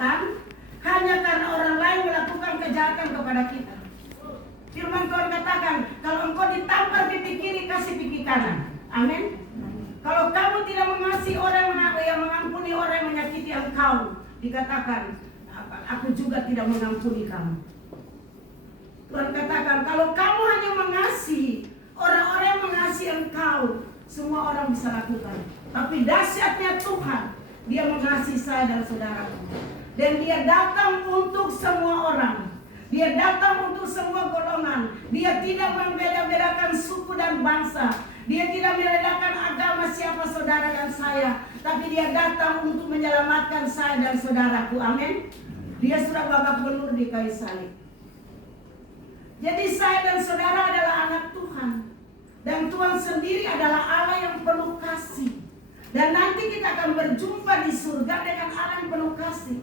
kejahatan hanya karena orang lain melakukan kejahatan kepada kita. Firman Tuhan katakan, kalau engkau ditampar pipi kiri, kasih pipi kanan. Amin. Kalau kamu tidak mengasihi orang yang mengampuni orang yang menyakiti engkau, dikatakan, aku juga tidak mengampuni kamu. Tuhan katakan, kalau kamu hanya mengasihi orang-orang yang mengasihi engkau, semua orang bisa lakukan. Tapi dahsyatnya Tuhan, Dia mengasihi saya dan saudaraku. Dan Dia datang untuk semua orang. Dia datang untuk semua golongan. Dia tidak membeda-bedakan suku dan bangsa. Dia tidak membedakan agama siapa saudara dan saya. Tapi Dia datang untuk menyelamatkan saya dan saudaraku. Amin. Dia sudah babak belur di kayu salib. Jadi saya dan saudara adalah anak Tuhan. Dan Tuhan sendiri adalah Allah yang penuh kasih. Dan nanti kita akan berjumpa di surga dengan Allah yang penuh kasih.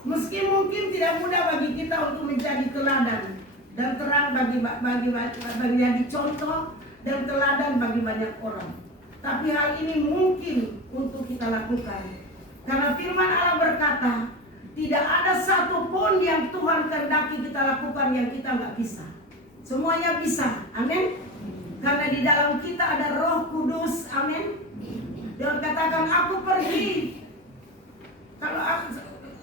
Meski mungkin tidak mudah bagi kita untuk menjadi teladan dan terang bagi jadi contoh dan teladan bagi banyak orang. Tapi hal ini mungkin untuk kita lakukan. Karena firman Allah berkata, tidak ada satupun yang Tuhan kehendaki kita lakukan yang kita nggak bisa. Semuanya bisa, amin. Karena di dalam kita ada Roh Kudus, amin. Dia katakan, aku pergi. Kalau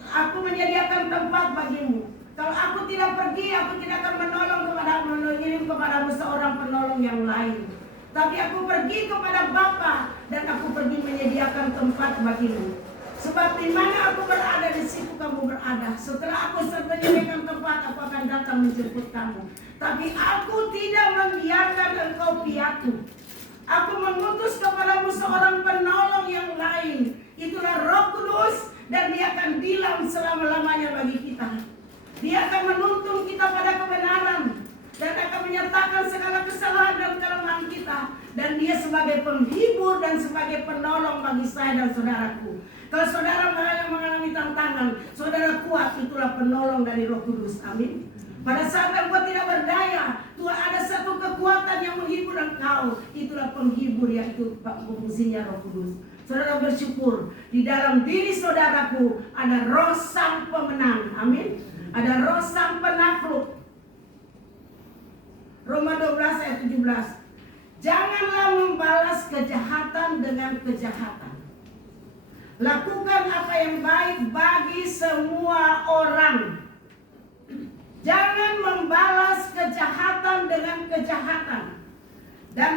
aku menyediakan tempat bagimu. Kalau aku tidak pergi, aku tidak akan mengirim kepadamu seorang penolong yang lain. Tapi aku pergi kepada Bapa dan aku pergi menyediakan tempat bagimu. Sebab di mana aku berada, di situ kamu berada. Setelah aku menyediakan tempat, aku akan datang menjemput kamu. Tapi aku tidak membiarkan engkau piatu. Aku mengutus kepadamu seorang penolong yang lain. Itulah Roh Kudus. Dan Dia akan bilang selama-lamanya bagi kita. Dia akan menuntun kita pada kebenaran. Dan akan menyatakan segala kesalahan dan kelemahan kita. Dan Dia sebagai penghibur dan sebagai penolong bagi saya dan saudaraku. Kalau saudara mengalami tantangan, saudara kuat, itulah penolong dari Roh Kudus. Amin. Pada saat engkau tidak berdaya, Tuhan ada satu kekuatan yang menghibur engkau. Itulah penghibur, yaitu fungsinya Roh Kudus. Saudara bersyukur, di dalam diri saudaraku ada roh sang pemenang. Amin. Ada roh sang penakluk. Roma 12 ayat 17. Janganlah membalas kejahatan dengan kejahatan. Lakukan apa yang baik bagi semua orang. Jangan membalas kejahatan dengan kejahatan. Dan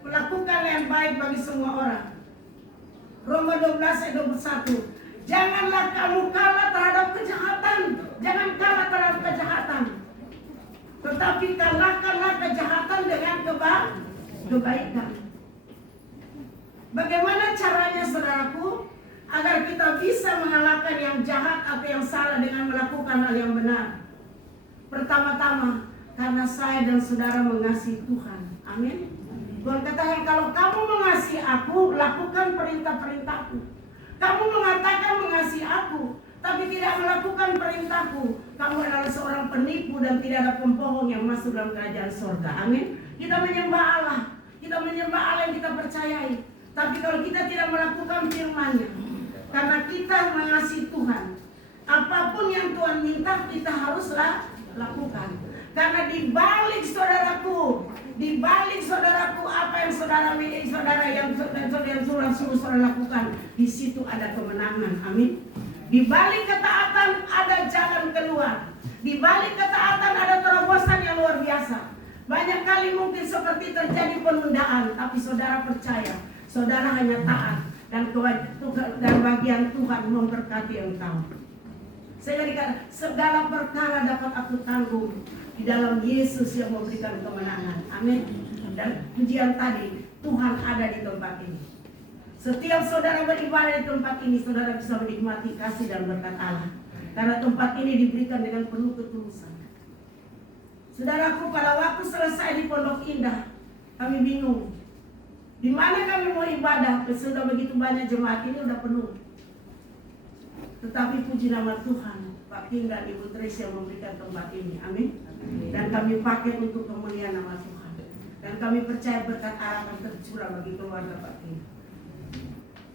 lakukan yang baik bagi semua orang. Roma 12 ayat 21. Janganlah kamu kalah terhadap kejahatan. Jangan kalah terhadap kejahatan. Tetapi kalahkanlah kejahatan dengan kebaikan. Bagaimana caranya saudaraku? Agar kita bisa mengalahkan yang jahat atau yang salah dengan melakukan hal yang benar. Pertama-tama, karena saya dan saudara mengasihi Tuhan. Amin. Tuhan katakan, kalau kamu mengasihi aku, lakukan perintah-perintahku. Kamu mengatakan mengasihi aku, tapi tidak melakukan perintahku, kamu adalah seorang penipu dan tidak ada pembohong yang masuk dalam kerajaan surga. Amin. Kita menyembah Allah. Kita menyembah Allah yang kita percayai. Tapi kalau kita tidak melakukan firman-Nya, karena kita mengasihi Tuhan, apapun yang Tuhan minta kita haruslah lakukan. Karena di balik saudaraku apa yang saudara yang suruh saudara lakukan, di situ ada kemenangan. Amin. Di balik ketaatan ada jalan keluar. Di balik ketaatan ada terobosan yang luar biasa. Banyak kali mungkin seperti terjadi penundaan, tapi saudara percaya, saudara hanya taat dan bagian Tuhan memberkati engkau. Saya dikatakan segala perkara dapat aku tanggung di dalam Yesus yang memberikan kemenangan. Amin. Dan pujian tadi, Tuhan ada di tempat ini. Setiap saudara beribadah di tempat ini, saudara bisa menikmati kasih dan berkat Allah. Karena tempat ini diberikan dengan penuh ketulusan. Saudaraku, pada waktu selesai di Pondok Indah, kami bingung. Di mana kami mau ibadah? Sudah begitu banyak jemaat ini udah penuh. Tetapi puji nama Tuhan, Pak King dan Ibu Tracy yang memberikan tempat ini. Amin. Dan kami pakai untuk kemuliaan nama Tuhan. Dan kami percaya berkat Allah akan tercurah bagi keluarga Pak King.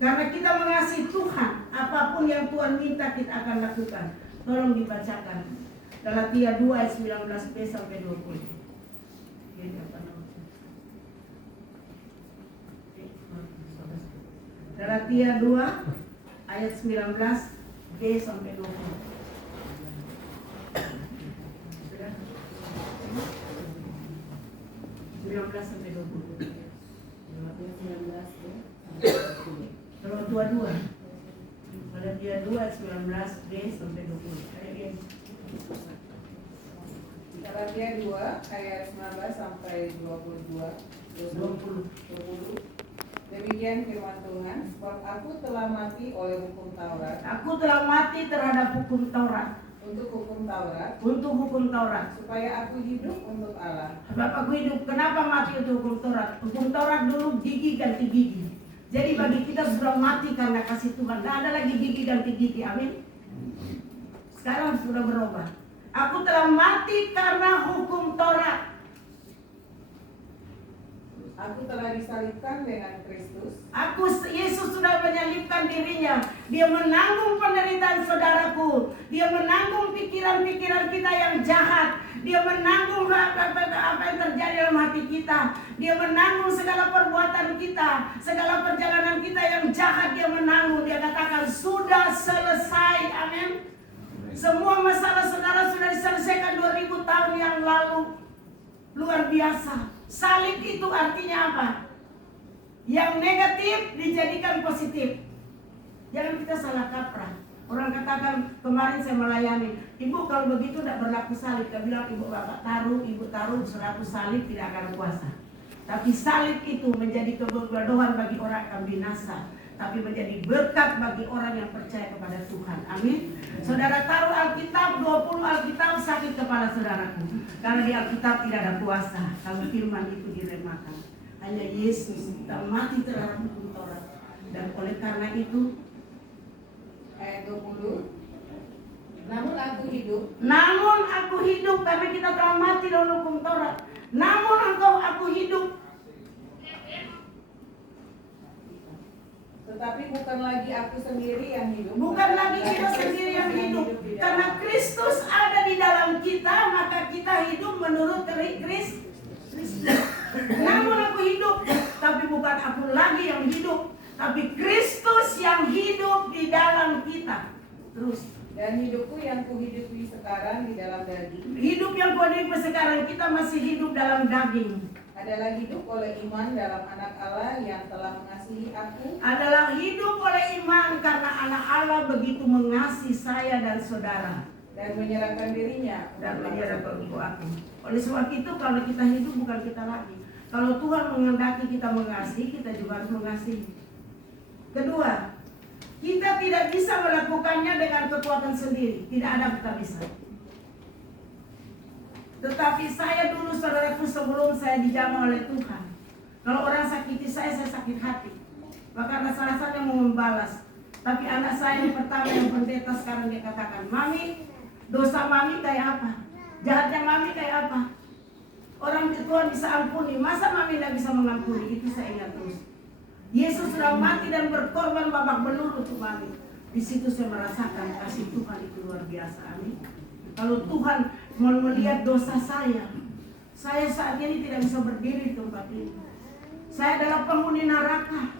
Karena kita mengasihi Tuhan. apapun yang Tuhan minta kita akan lakukan. Tolong dibacakan. Galatia 2 ayat 19b sampai 20. Galatia 2 ayat 19b sampai 20. 19 sampai 20. Kalau 22. Galatia 2 ayat 19b sampai 20. Galatia 2 ayat 19 sampai 22. Demikian firman Tuhan, sebab aku telah mati oleh hukum Taurat. Aku telah mati terhadap hukum Taurat. Untuk hukum Taurat. Untuk hukum Taurat. Supaya aku hidup untuk Allah. Sebab aku hidup. Kenapa mati untuk hukum Taurat? Hukum Taurat dulu gigi ganti gigi. Jadi bagi kita sudah mati karena kasih Tuhan. Tidak ada lagi gigi ganti gigi. Amin. Sekarang sudah berubah. Aku telah mati karena hukum Taurat. Aku telah disalibkan dengan Kristus. Yesus sudah menyalibkan dirinya. Dia menanggung penderitaan saudaraku. Dia menanggung pikiran-pikiran kita yang jahat. Dia menanggung apa yang terjadi dalam hati kita. Dia menanggung segala perbuatan kita, segala perjalanan kita yang jahat. Dia menanggung. Dia katakan sudah selesai. Amin. Semua masalah saudara sudah diselesaikan 2000 tahun yang lalu. Luar biasa. Salib itu artinya apa? Yang negatif dijadikan positif. Jangan kita salah kaprah. Orang katakan kemarin saya melayani, ibu kalau begitu tidak berlaku salib. Dia bilang ibu taruh 100 salib tidak akan puasa. Tapi salib itu menjadi kebodohan bagi orang yang binasa, tapi menjadi berkat bagi orang yang percaya kepada Tuhan. Amin. Saudara taruh Alkitab, 20 Alkitab sakit kepala saudaraku. Karena di Alkitab tidak ada puasa. Kalau firman itu diremakan. Hanya Yesus kita mati terhadap hukum Taurat. Dan oleh karena itu Ayat 20. Namun aku hidup karena kita telah mati dalam hukum Taurat. Namun aku hidup. Tetapi bukan lagi aku sendiri yang hidup. Bukan lagi kita sendiri yang hidup. Karena Kristus ada di dalam kita, maka kita hidup menurut Kristus. Namun aku hidup, tapi bukan aku lagi yang hidup, tapi Kristus yang hidup di dalam kita. Terus. Dan hidupku yang kuhidupi sekarang di dalam daging. Hidup yang kuhidupi sekarang kita masih hidup dalam daging. Adalah hidup oleh iman dalam anak Allah yang telah mengasihi aku. Adalah hidup oleh iman karena anak Allah begitu mengasihi saya dan saudara. Dan menyerahkan dirinya. Dan menyerahkan untuk aku. Oleh sebab itu kalau kita hidup bukan kita lagi. Kalau Tuhan menghendaki kita mengasihi, kita juga harus mengasihi. Kedua, kita tidak bisa melakukannya dengan kekuatan sendiri. Tidak ada kita bisa. Tetapi saya dulu saudaraku sebelum saya dijamah oleh Tuhan. Kalau orang sakiti saya sakit hati. Bahkan salah satu yang mau membalas. Tapi anak saya yang pertama yang pendeta sekarang dia katakan, Mami, dosa Mami kayak apa? Jahatnya Mami kayak apa? Orang Tuhan bisa ampuni, masa Mami tidak bisa mengampuni? Itu saya ingat terus. Yesus sudah mati dan berkorban babak belur untuk Mami. Di situ saya merasakan kasih Tuhan itu luar biasa. Amin. Kalau Tuhan mau melihat dosa saya saat ini tidak bisa berdiri di tempat ini. Saya adalah penghuni neraka,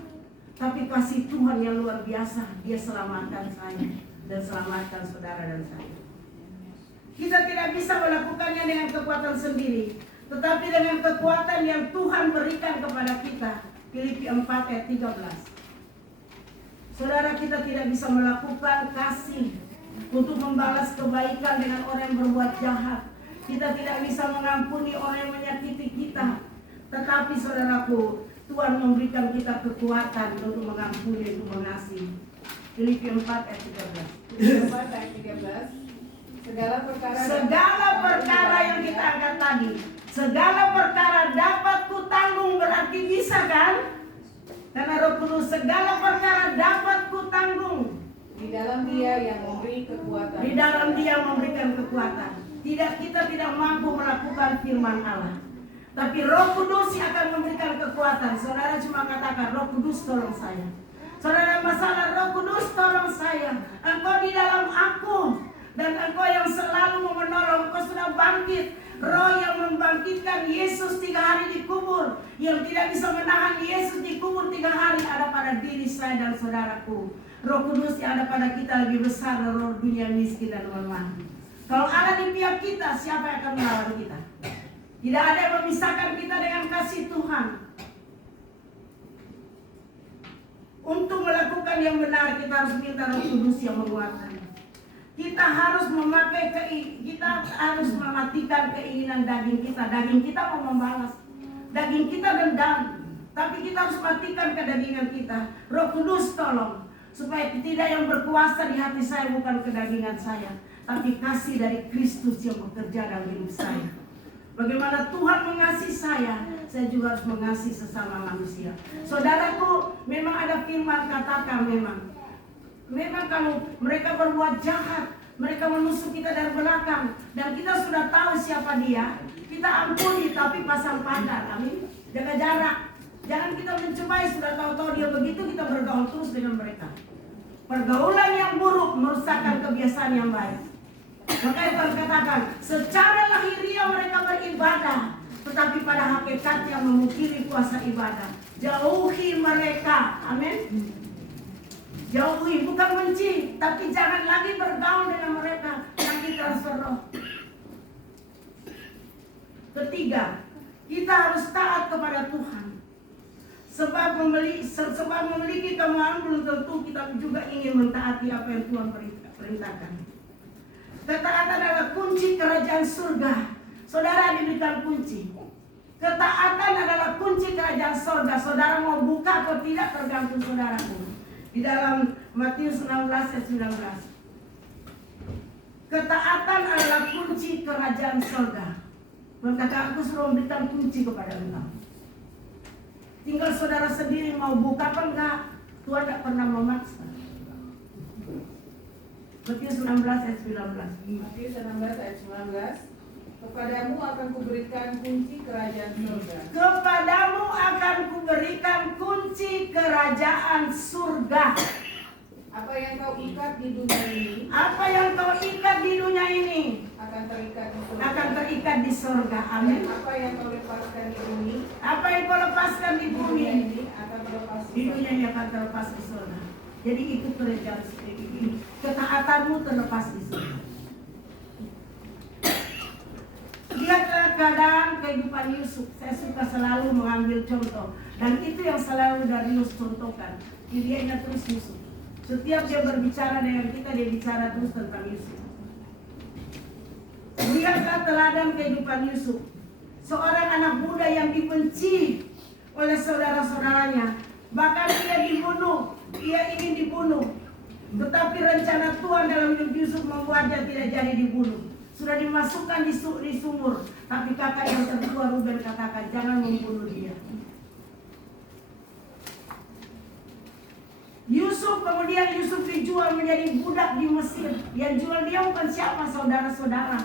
tapi kasih Tuhan yang luar biasa, Dia selamatkan saya dan selamatkan saudara dan saya. Kita tidak bisa melakukannya dengan kekuatan sendiri, tetapi dengan kekuatan yang Tuhan berikan kepada kita. Filipi 4 ayat 13. Saudara, kita tidak bisa melakukan kasih untuk membalas kebaikan dengan orang yang berbuat jahat. Kita tidak bisa mengampuni orang yang menyakiti kita. Tetapi saudaraku, Tuhan memberikan kita kekuatan untuk mengampuni, untuk mengasihi. Filipi 4 ayat 13. Filipi 4 ayat 13. Segala perkara yang kita angkat tadi, segala perkara dapat kutanggung, berarti bisa kan? Karena Roh Kudus segala perkara dapat kutanggung. Di dalam Dia yang memberi kekuatan. Di dalam Dia memberikan kekuatan. Kita tidak mampu melakukan firman Allah. Tapi Roh Kudus yang akan memberikan kekuatan. Saudara cuma katakan, Roh Kudus tolong saya. Saudara masalah Roh Kudus tolong dalam saya, Engkau di dalam aku, dan Engkau yang selalu menolong. Engkau sudah bangkit. Roh yang membangkitkan Yesus 3 hari dikubur, yang tidak bisa menahan Yesus dikubur 3 hari, ada pada diri saya dan saudaraku. Roh Kudus yang ada pada kita lebih besar dari roh dunia miskin dan lemah. Kalau Allah di pihak kita, siapa yang akan melawan kita? Tidak ada yang memisahkan kita dengan kasih Tuhan. Untuk melakukan yang benar, kita harus minta Roh Kudus yang menguatkan. Kita harus mematikan keinginan daging kita. Daging kita mau membalas, daging kita dendam, tapi kita harus matikan kedagingan kita. Roh Kudus tolong, supaya tidak yang berkuasa di hati saya bukan kedagingan saya, tapi kasih dari Kristus yang bekerja dalam hidup saya. Bagaimana Tuhan mengasihi saya juga harus mengasihi sesama manusia. Saudaraku, memang ada firman katakan memang kalau mereka berbuat jahat, mereka menusuk kita dari belakang, dan kita sudah tahu siapa dia, kita ampuni tapi pasang pagar. Amin. Jaga jarak. Jangan kita mencobai, sudah tahu-tahu dia begitu, kita bergaul terus dengan mereka. Pergaulan yang buruk merusakkan kebiasaan yang baik. Makanya Tuhan katakan, secara lahiriah mereka beribadah, tetapi pada hakikatnya memungkiri kuasa ibadah. Jauhi mereka. Amin. Jauhi, bukan benci, tapi jangan lagi bergaul dengan mereka. Nanti transfer roh. Ketiga, kita harus taat kepada Tuhan. Sebab memiliki kemauan belum tentu kita juga ingin mentaati apa yang Tuhan perintahkan. Ketaatan adalah kunci kerajaan surga. Saudara diberikan kunci. Ketaatan adalah kunci kerajaan surga. Saudara mau buka atau tidak tergantung saudaraku. Di dalam Matius 16 ayat 19. Ketaatan adalah kunci kerajaan surga. Berkata, aku suruh memberikan kunci kepada engkau. Tinggal saudara sendiri mau buka apa enggak. Tuhan tidak pernah memaksa. Matius 16 ayat 19. Matius 16 ayat 19. Kepadamu akan kuberikan kunci kerajaan surga. Kepadamu akan kuberikan kunci kerajaan surga. Apa yang kau ikat di dunia ini, apa yang kau ikat di dunia ini akan terikat di surga. akan terikat di surga. Amin. Apa yang kau lepaskan di bumi, apa yang kau lepaskan di bumi ini akan terlepas di dunia ini akan terlepas di surga. Jadi itu kerajaan ini. Ketaatanmu terlepas di surga. Lihatlah keadaan kehidupan Yusuf. Saya suka selalu mengambil contoh, dan itu yang selalu Darius contohkan. Dirinya terus Yusuf. Setiap dia berbicara dengan kita, dia bicara terus tentang Yusuf. Lihatlah teladan kehidupan Yusuf. Seorang anak muda yang dibenci oleh saudara-saudaranya. Bahkan dia dibunuh, dia ingin dibunuh. Tetapi rencana Tuhan dalam hidup Yusuf membuatnya tidak jadi dibunuh. Sudah dimasukkan di sumur, tapi kakak yang tertua Ruben katakan, jangan membunuh dia. Kemudian Yusuf dijual menjadi budak di Mesir. Yang jual dia bukan siapa? Saudara-saudara.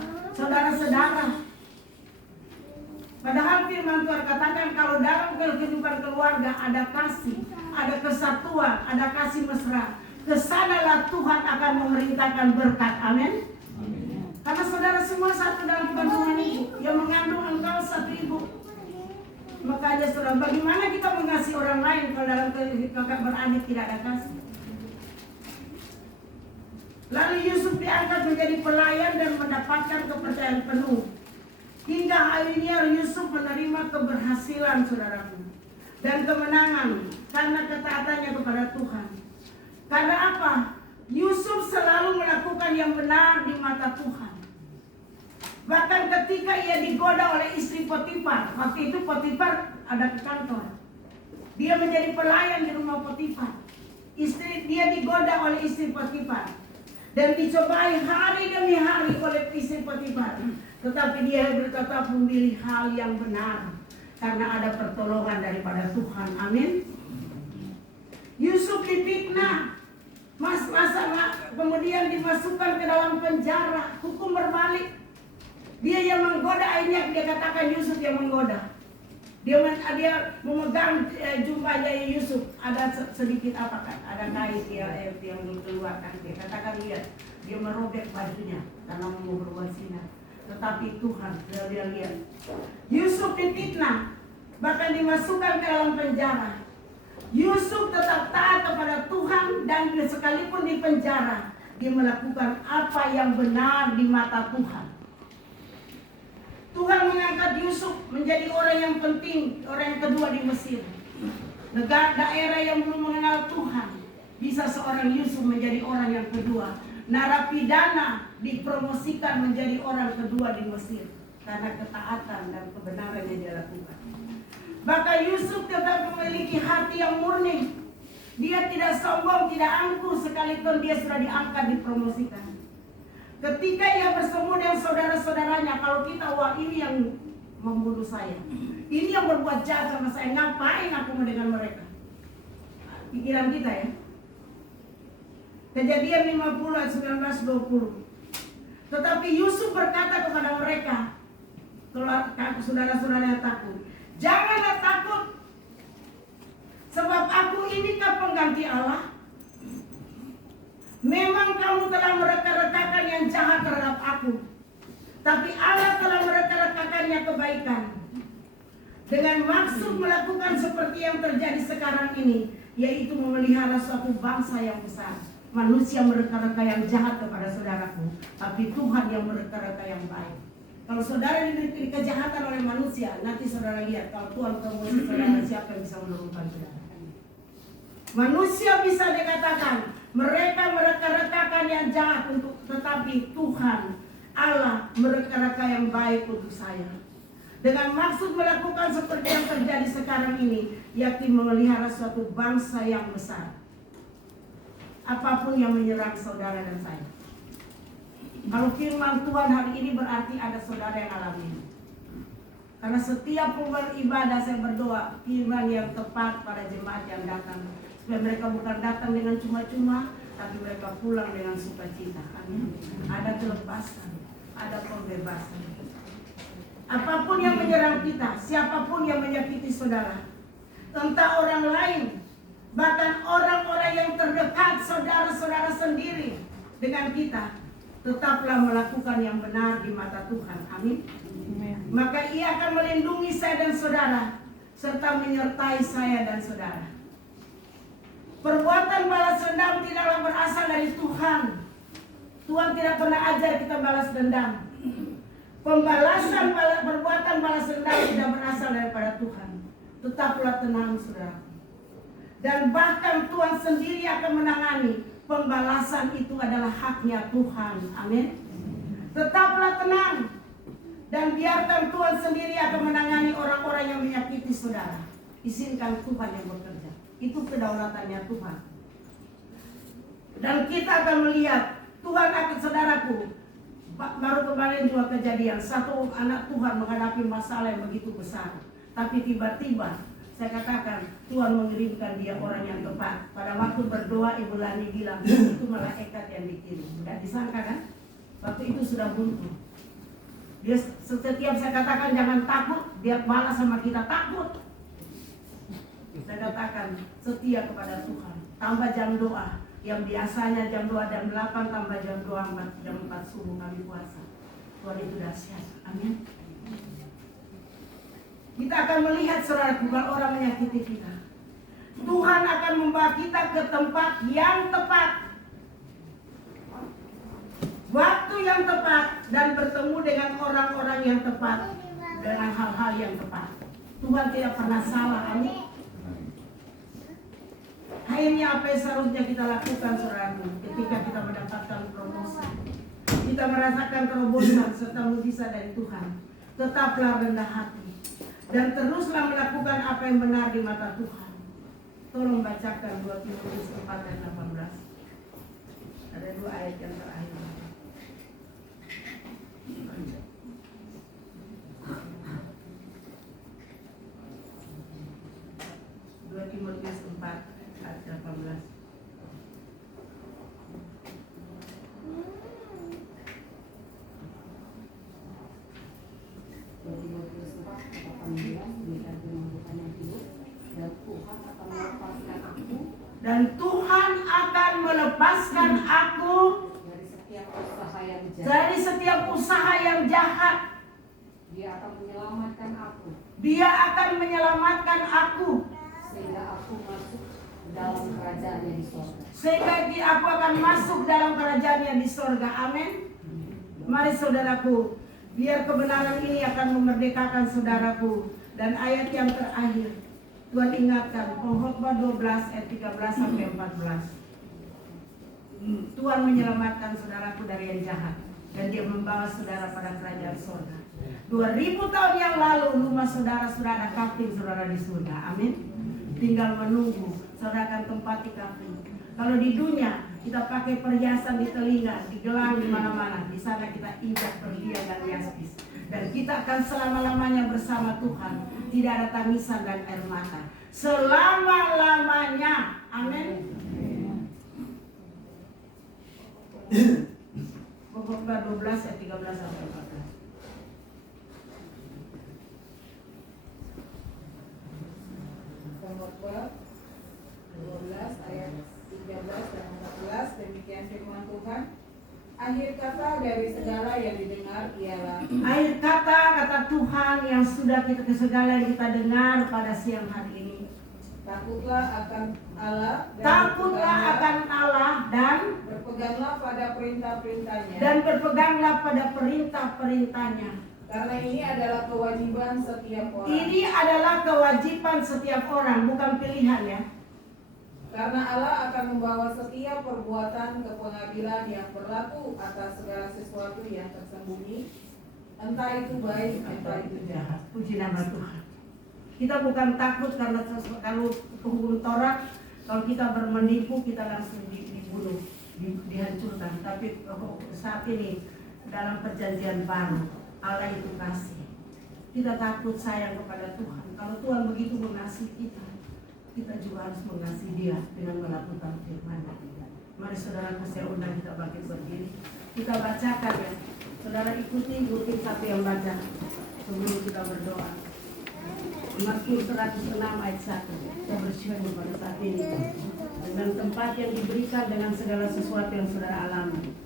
Padahal firman Tuhan katakan kalau dalam kehidupan keluarga ada kasih, ada kesatuan, ada kasih mesra, kesanalah Tuhan akan memerintahkan berkat. Amin. Karena saudara semua satu dalam kandungan ibu, yang mengandung engkau satu ibu. Makanya saudara, bagaimana kita mengasihi orang lain kalau dalam kakak beradik tidak ada kasih? Lalu Yusuf diangkat menjadi pelayan dan mendapatkan kepercayaan penuh. Hingga akhirnya Yusuf menerima keberhasilan, saudaraku, dan kemenangan karena ketaatannya kepada Tuhan. Karena apa? Yusuf selalu melakukan yang benar di mata Tuhan. Bahkan ketika ia digoda oleh istri Potifar, waktu itu Potifar ada ke kantor. Dia menjadi pelayan di rumah Potifar. Dia digoda oleh istri Potifar dan dicobai hari demi hari oleh istri Potifar. Tetapi dia tetap memilih hal yang benar karena ada pertolongan daripada Tuhan. Amin. Yusuf difitnah, kemudian dimasukkan ke dalam penjara. Hukum berbalik. Dia yang menggoda, akhirnya dia katakan Yusuf yang menggoda. Dia memegang jubahnya Yusuf. Ada sedikit apa kan? Ada kain yang dikeluarkan. Dia katakan lihat, dia merobek bajunya karena mau berbuat zina. Tetapi Tuhan, dia lihat Yusuf difitnah, bahkan dimasukkan ke dalam penjara. Yusuf tetap taat kepada Tuhan, dan sekalipun di penjara, dia melakukan apa yang benar di mata Tuhan. Tuhan mengangkat Yusuf menjadi orang yang penting, orang yang kedua di Mesir. Negara daerah yang belum mengenal Tuhan, bisa seorang Yusuf menjadi orang yang kedua. Narapidana dipromosikan menjadi orang kedua di Mesir karena ketaatan dan kebenaran yang dia lakukan. Bahkan Yusuf tetap memiliki hati yang murni. Dia tidak sombong, tidak angkuh, sekalipun dia sudah diangkat, dipromosikan. Ketika ia bertemu dengan saudara-saudaranya, kalau kita, wah ini yang membunuh saya, ini yang berbuat jahat sama saya, ngapain aku dengan mereka? Pikiran kita ya. Kejadian 50 ayat 19-20. Tetapi Yusuf berkata kepada mereka, saudara-saudara yang takut, janganlah takut, sebab aku inikah pengganti Allah? Memang kamu telah mereka-rekakan yang jahat terhadap aku, tapi Allah telah mereka-rekakannya kebaikan, dengan maksud melakukan seperti yang terjadi sekarang ini, yaitu memelihara suatu bangsa yang besar. Manusia mereka-reka yang jahat kepada saudaraku, tapi Tuhan yang mereka-reka yang baik. Kalau saudara diberi kejahatan oleh manusia, nanti saudara lihat kalau Tuhan promosi saudara, siapa yang bisa menurunkan saudara? Manusia bisa dikatakan mereka mereka-rekakan yang jahat untuk, tetapi Tuhan Allah mereka-reka yang baik untuk saya. Dengan maksud melakukan seperti yang terjadi sekarang ini, yakni memelihara suatu bangsa yang besar. Apapun yang menyerang saudara dan saya. Kalau firman Tuhan hari ini berarti ada saudara yang alami. Karena setiap ibadah saya berdoa firman yang tepat pada jemaat yang datang, supaya mereka bukan datang dengan cuma-cuma, tapi mereka pulang dengan sukacita. Amin. Ada kelepasan, ada pembebasan. Apapun yang menyerang kita, siapapun yang menyakiti saudara, entah orang lain, bahkan orang-orang yang terdekat saudara-saudara sendiri dengan kita, tetaplah melakukan yang benar di mata Tuhan. Amin. Maka ia akan melindungi saya dan saudara, serta menyertai saya dan saudara. Perbuatan balas dendam tidaklah berasal dari Tuhan. Tuhan tidak pernah ajar kita balas dendam. Perbuatan balas dendam tidak berasal daripada Tuhan. Tetaplah tenang saudara. Dan bahkan Tuhan sendiri akan menangani. Pembalasan itu adalah haknya Tuhan. Amin. Tetaplah tenang. Dan biarkan Tuhan sendiri akan menangani orang-orang yang menyakiti saudara. Izinkan Tuhan yang bekerja. Itu kedaulatannya Tuhan. Dan kita akan melihat Tuhan akan, saudaraku, baru kemarin juga kejadian, satu anak Tuhan menghadapi masalah yang begitu besar. Tapi tiba-tiba saya katakan Tuhan mengirimkan dia orang yang tepat. Pada waktu berdoa Ibu Lani bilang itu malaikat yang dikirim. Tidak disangka kan? Waktu itu sudah buntu. Dia setiap saya katakan jangan takut, dia balas sama kita takut. Saya katakan setia kepada Tuhan. Tambah jam doa. Yang biasanya jam doa jam 8 tambah jam doa jam 4 subuh kami puasa. Tuhan itu dahsyat. Amin. Kita akan melihat saudara, bukan orang menyakiti kita. Tuhan akan membawa kita ke tempat yang tepat, waktu yang tepat, dan bertemu dengan orang-orang yang tepat, dengan hal-hal yang tepat. Tuhan tidak pernah salah. Amin. Akhirnya apa yang seharusnya kita lakukan saudaraku, ketika kita mendapatkan promosi, kita merasakan terobosan serta mujizat dari Tuhan, tetaplah rendah hati dan teruslah melakukan apa yang benar di mata Tuhan. Tolong bacakan 2 Timotius 4 ayat 18. Ada 2 ayat yang terakhir. Timotius 4 ayat 18. Timotius 4 ayat 18 dikatakan menyelamatkan aku dari setiap usaha yang jahat. Dia akan menyelamatkan aku. Dia akan menyelamatkan aku. Sehingga aku masuk dalam kerajaannya di sorga. Sehingga aku akan masuk dalam kerajaannya di sorga. Amin. Mari saudaraku, biar kebenaran ini akan memerdekakan saudaraku. Dan ayat yang terakhir, Tuhan ingatkan, Pengkhotbah 12 ayat 13 sampai 14. Tuhan menyelamatkan saudaraku dari yang jahat, dan Dia membawa saudara pada kerajaan surga. 2000 tahun yang lalu rumah saudara sudah ada kafling saudara di surga. Amin. Tinggal menunggu saudara akan tempati kafling. Kalau di dunia kita pakai perhiasan di telinga, di gelang, di mana-mana, di sana kita injak perlian dan yaspis, dan kita akan selama-lamanya bersama Tuhan. Tidak ada tangisan dan air mata selama-lamanya. Amin. Pengkhotbah 12 ayat 13 sampai 14. Pengkhotbah 12 ayat 13 dan 14. Demikian firman Tuhan. Akhir kata dari segala yang didengar ialah, akhir kata Tuhan yang sudah kita segala yang kita dengar pada siang hari ini. takutlah akan Allah Takutlah akan Allah dan berpeganglah pada perintah-perintahnya. berpeganglah pada perintah-perintahnya. Karena ini adalah kewajiban setiap orang. Ini adalah kewajiban setiap orang, bukan pilihan ya. Karena Allah akan membawa setiap perbuatan ke pengadilan yang berlaku atas segala sesuatu yang tersembunyi, entah itu baik, entah itu jahat. Puji nama Tuhan. Kita bukan takut karena kalau penghukum Taurat, kalau kita bermenipu kita langsung dibunuh, dihancurkan. Tapi saat ini dalam perjanjian baru, Allah itu kasih. Kita takut sayang kepada Tuhan. Kalau Tuhan begitu mengasihi kita, kita juga harus mengasihi Dia dengan melakukan firman-Nya. Mari saudaraku, saya undang kita bangkit berdiri. Kita bacakan ya. Saudara ikuti satu yang baca sebelum kita berdoa. Mazmur 106 ayat 1. Kita bersyukur pada saat ini dengan tempat yang diberikan dengan segala sesuatu yang saudara alami.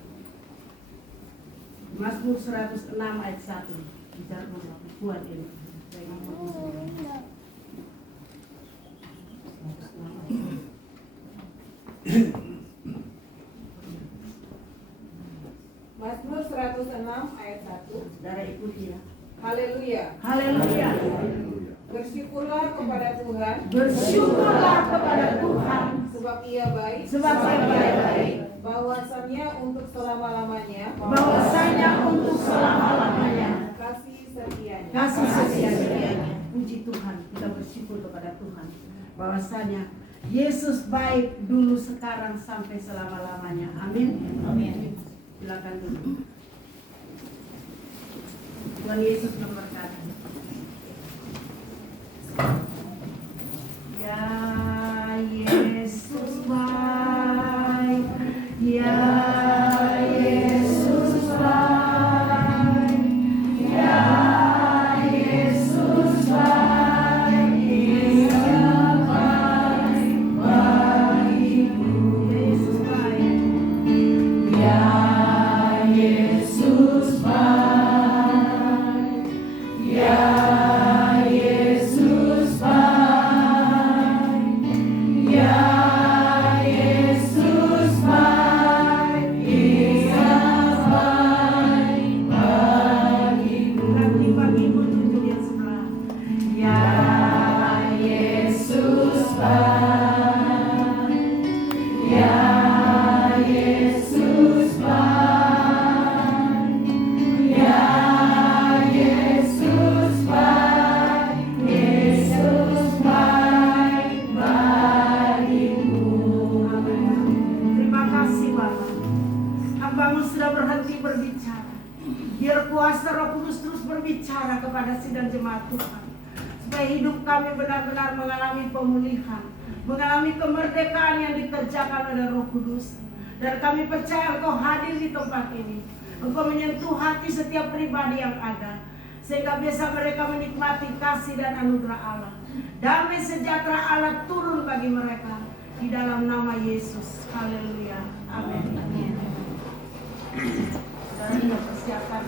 Mazmur 106 ayat 1. Bicara kuat ini. Mazmur 106 ayat 1. Saudara ikuti ya. Haleluya. Haleluya. Bersyukurlah kepada Tuhan. Bersyukurlah kepada Tuhan. Sebab Ia baik. Sebab Ia baik. Bahwasanya untuk selama-lamanya. Bahwasanya untuk selama-lamanya. Kasih setianya. Kasih setianya. Puji Tuhan. Kita bersyukur kepada Tuhan. Bahwasanya Yesus baik dulu, sekarang, sampai selama-lamanya. Amin. Amin. Silakan dulu. Tuhan Yesus memberkati. Ya Yesus baik, ya Yesus baik, ya Yesus baik, Ia baik bagiku. Yesus baik, ya Yesus baik, ya Yesus baik, ya Yesus baik, Ia baik bagiku. Nanti bagimu tunjuk yang sebelah. Ya Yesus baik, ya Yesus baik, ya Yesus baik, Yesus baik bagimu. Terima kasih Bapak. Hambamu sudah berhenti berbicara. Biar kuasa Roh Kudus terus berbicara kepada sidang jemaat Tuhan, supaya hidup kami benar-benar mengalami pemulihan, mengalami kemerdekaan yang dikerjakan oleh Roh Kudus. Dan kami percaya Engkau hadir di tempat ini. Engkau menyentuh hati setiap pribadi yang ada, sehingga bisa mereka menikmati kasih dan anugerah Allah. Damai sejahtera Allah turun bagi mereka di dalam nama Yesus. Haleluya. Amin. Mari mempersiapkan